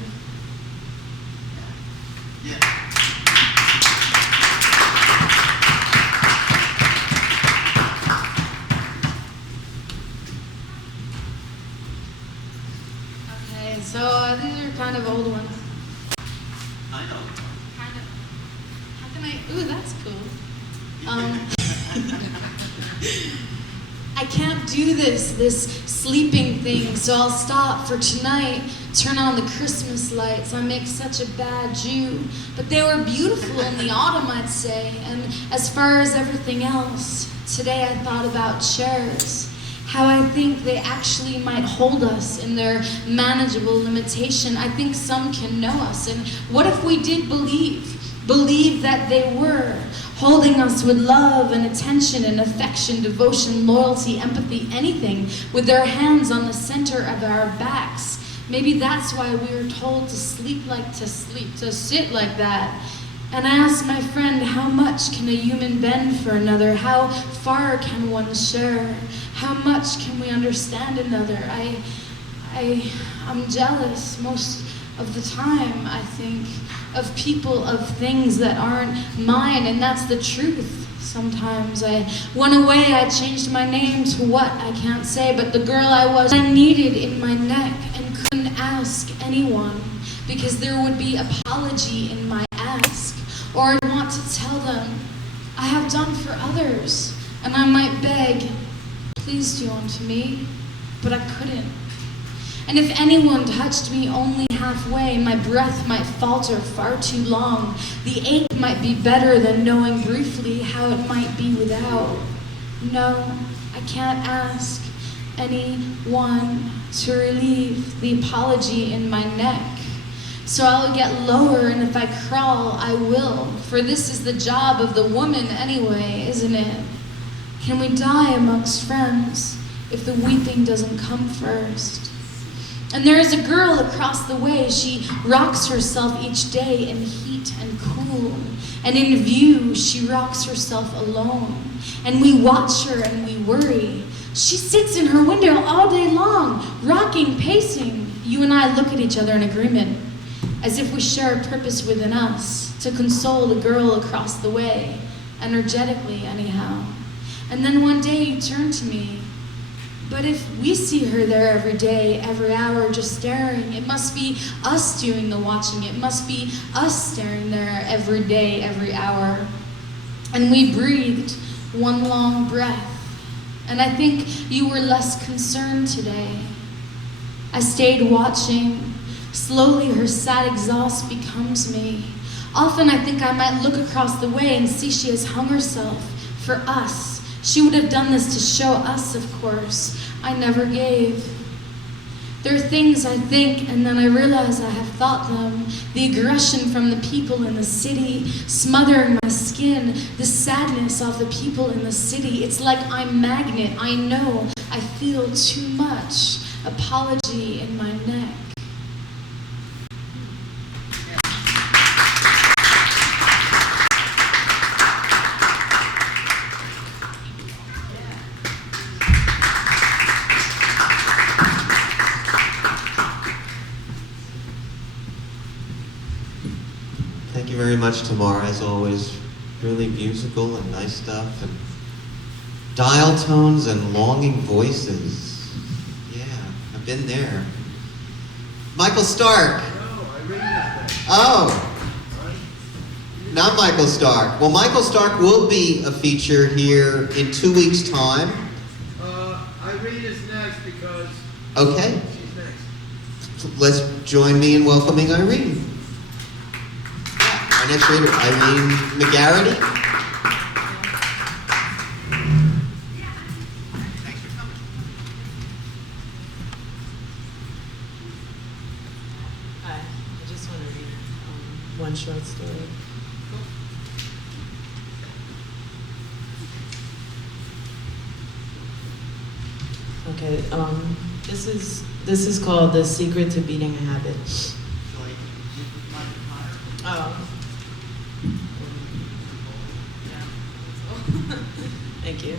Okay, so these are kind of old ones. I know. Kind of I can't do this sleeping thing, so I'll stop for tonight, turn on the Christmas lights. I make such a bad Jew, but they were beautiful in the autumn, I'd say. And as far as everything else, today I thought about chairs, how I think they actually might hold us in their manageable limitation. I think some can know us, and what if we did believe that they were holding us with love and attention and affection, devotion, loyalty, empathy, anything, with their hands on the center of our backs. Maybe that's why we were told to sleep, to sit like that. And I asked my friend, how much can a human bend for another? How far can one share? How much can we understand another? I'm jealous most of the time, I think, of people, of things that aren't mine, and that's the truth. Sometimes I went away, I changed my name to what I can't say, but the girl I needed in my neck and couldn't ask anyone because there would be apology in my ask, or I'd want to tell them I have done for others, and I might beg, please do unto me, but I couldn't. And if anyone touched me only halfway, my breath might falter far too long. The ache might be better than knowing briefly how it might be without. No, I can't ask anyone to relieve the apology in my neck. So I'll get lower, and if I crawl, I will. For this is the job of the woman anyway, isn't it? Can we die amongst friends if the weeping doesn't come first? And there is a girl across the way. She rocks herself each day in heat and cool. And in view, she rocks herself alone. And we watch her and we worry. She sits in her window all day long, rocking, pacing. You and I look at each other in agreement, as if we share a purpose within us, to console the girl across the way, energetically anyhow. And then one day you turn to me, but if we see her there every day, every hour, just staring, it must be us doing the watching. It must be us staring there every day, every hour. And we breathed one long breath. And I think you were less concerned today. I stayed watching. Slowly her sad exhaust becomes me. Often I think I might look across the way and see she has hung herself for us. She would have done this to show us, of course. I never gave. There are things I think, and then I realize I have thought them. The aggression from the people in the city, smothering my skin, the sadness of the people in the city. It's like I'm magnet. I know I feel too much. Apology in my neck. Thank you very much, Tamara, as always. Really musical and nice stuff, and dial tones and longing voices. Yeah, I've been there. Michael Stark. Oh, not Michael Stark. Well, Michael Stark will be a feature here in 2 weeks' time. Irene is next because Okay, she's next. let's join me in welcoming Irene. Our next reader, Irene McGarity. Hi, I just want to read one short story. Okay, this is called The Secret to Beating a Habit. Oh. Thank you.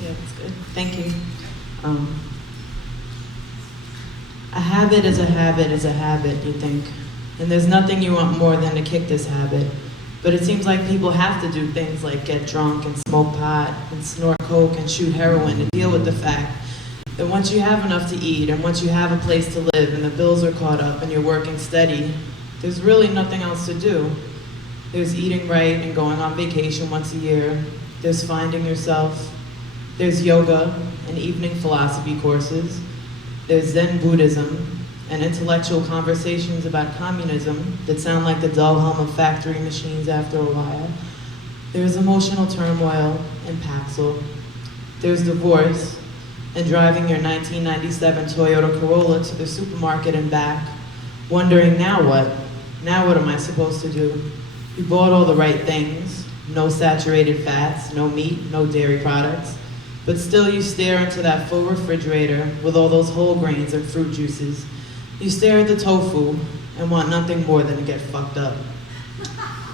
Yeah, that's good. Thank you. A habit is a habit is a habit, you think. And there's nothing you want more than to kick this habit. But it seems like people have to do things like get drunk and smoke pot and snort coke and shoot heroin to deal with the fact That once you have enough to eat and once you have a place to live and the bills are caught up and you're working steady, there's really nothing else to do. There's eating right and going on vacation once a year. There's finding yourself. There's yoga and evening philosophy courses. There's Zen Buddhism and intellectual conversations about communism that sound like the dull hum of factory machines after a while. There's emotional turmoil and Paxil. There's divorce and driving your 1997 Toyota Corolla to the supermarket and back, wondering now what? Now what am I supposed to do? You bought all the right things, no saturated fats, no meat, no dairy products, but still you stare into that full refrigerator with all those whole grains and fruit juices. You stare at the tofu and want nothing more than to get fucked up.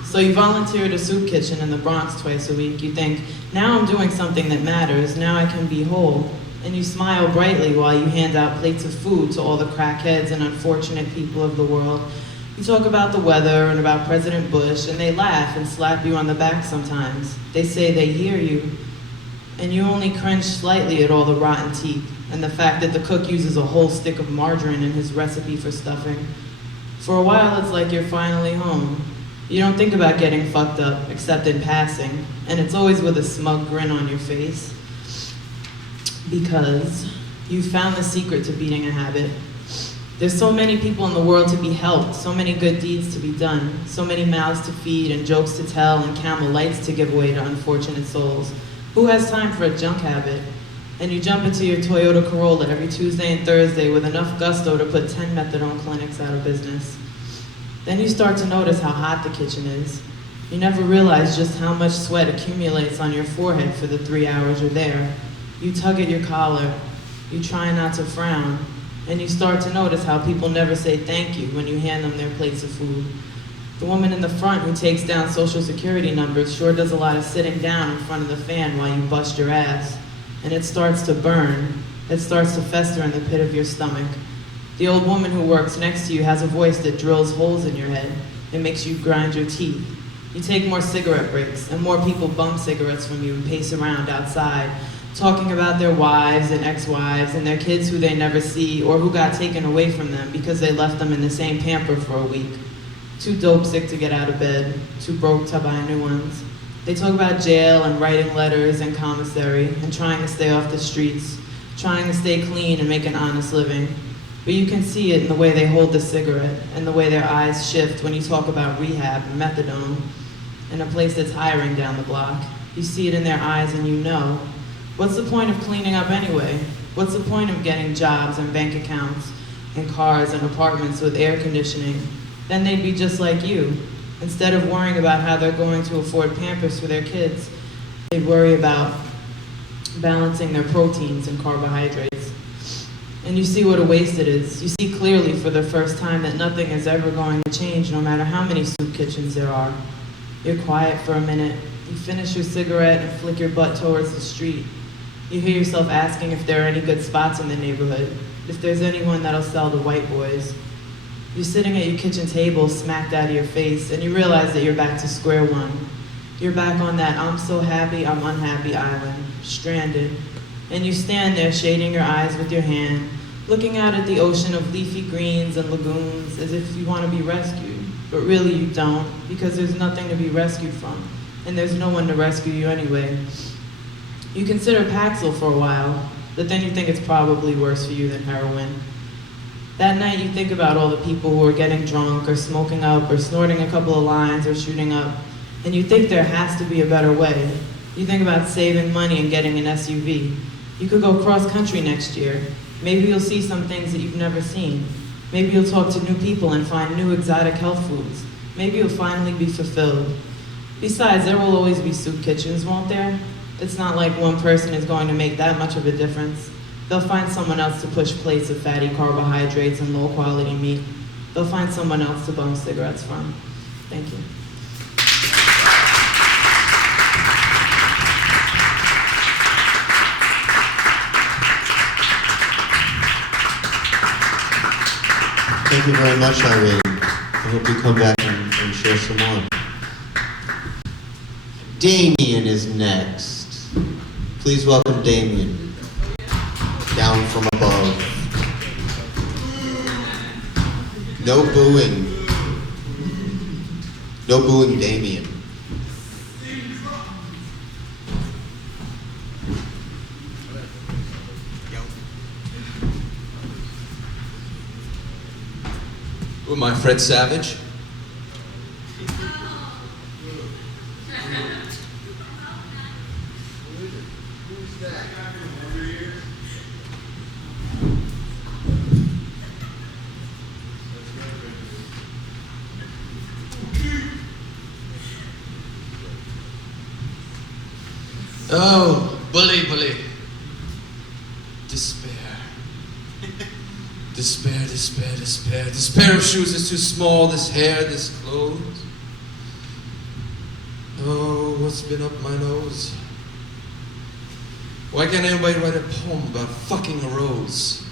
So you volunteer at a soup kitchen in the Bronx twice a week. You think, now I'm doing something that matters, now I can be whole. And you smile brightly while you hand out plates of food to all the crackheads and unfortunate people of the world. You talk about the weather and about President Bush, and they laugh and slap you on the back sometimes. They say they hear you, and you only cringe slightly at all the rotten teeth and the fact that the cook uses a whole stick of margarine in his recipe for stuffing. For a while, it's like you're finally home. You don't think about getting fucked up, except in passing, and it's always with a smug grin on your face. Because you found the secret to beating a habit. There's so many people in the world to be helped, so many good deeds to be done, so many mouths to feed and jokes to tell and Camel lights to give away to unfortunate souls. Who has time for a junk habit? And you jump into your Toyota Corolla every Tuesday and Thursday with enough gusto to put 10 methadone clinics out of business. Then you start to notice how hot the kitchen is. You never realize just how much sweat accumulates on your forehead for the 3 hours you're there. You tug at your collar, you try not to frown, and you start to notice how people never say thank you when you hand them their plates of food. The woman in the front who takes down social security numbers sure does a lot of sitting down in front of the fan while you bust your ass. And it starts to burn. It starts to fester in the pit of your stomach. The old woman who works next to you has a voice that drills holes in your head. It makes you grind your teeth. You take more cigarette breaks, and more people bum cigarettes from you and pace around outside, talking about their wives and ex-wives and their kids who they never see or who got taken away from them because they left them in the same pamper for a week. Too dope sick to get out of bed, too broke to buy new ones. They talk about jail and writing letters and commissary and trying to stay off the streets, trying to stay clean and make an honest living. But you can see it in the way they hold the cigarette and the way their eyes shift when you talk about rehab and methadone in a place that's hiring down the block. You see it in their eyes and you know. What's the point of cleaning up anyway? What's the point of getting jobs and bank accounts and cars and apartments with air conditioning? Then they'd be just like you. Instead of worrying about how they're going to afford Pampers for their kids, they'd worry about balancing their proteins and carbohydrates. And you see what a waste it is. You see clearly for the first time that nothing is ever going to change no matter how many soup kitchens there are. You're quiet for a minute. You finish your cigarette and flick your butt towards the street. You hear yourself asking if there are any good spots in the neighborhood, if there's anyone that'll sell the white boys. You're sitting at your kitchen table smacked out of your face, and you realize that you're back to square one. You're back on that I'm so happy, I'm unhappy island, stranded. And you stand there shading your eyes with your hand, looking out at the ocean of leafy greens and lagoons as if you want to be rescued. But really you don't, because there's nothing to be rescued from, and there's no one to rescue you anyway. You consider Paxil for a while, but then you think it's probably worse for you than heroin. That night you think about all the people who are getting drunk or smoking up or snorting a couple of lines or shooting up, and you think there has to be a better way. You think about saving money and getting an SUV. You could go cross-country next year. Maybe you'll see some things that you've never seen. Maybe you'll talk to new people and find new exotic health foods. Maybe you'll finally be fulfilled. Besides, there will always be soup kitchens, won't there? It's not like one person is going to make that much of a difference. They'll find someone else to push plates of fatty carbohydrates and low-quality meat. They'll find someone else to bum cigarettes from. Thank you. Thank you very much, Irene. I hope you come back and share some more. Damien is next. Please welcome Damien. down from above. No booing. No booing Damien. Who am I, Fred Savage? Oh, bully. Despair. Despair. This pair of shoes is too small, this hair, this clothes. Oh, what's been up my nose? Why can't anybody write a poem about fucking a rose?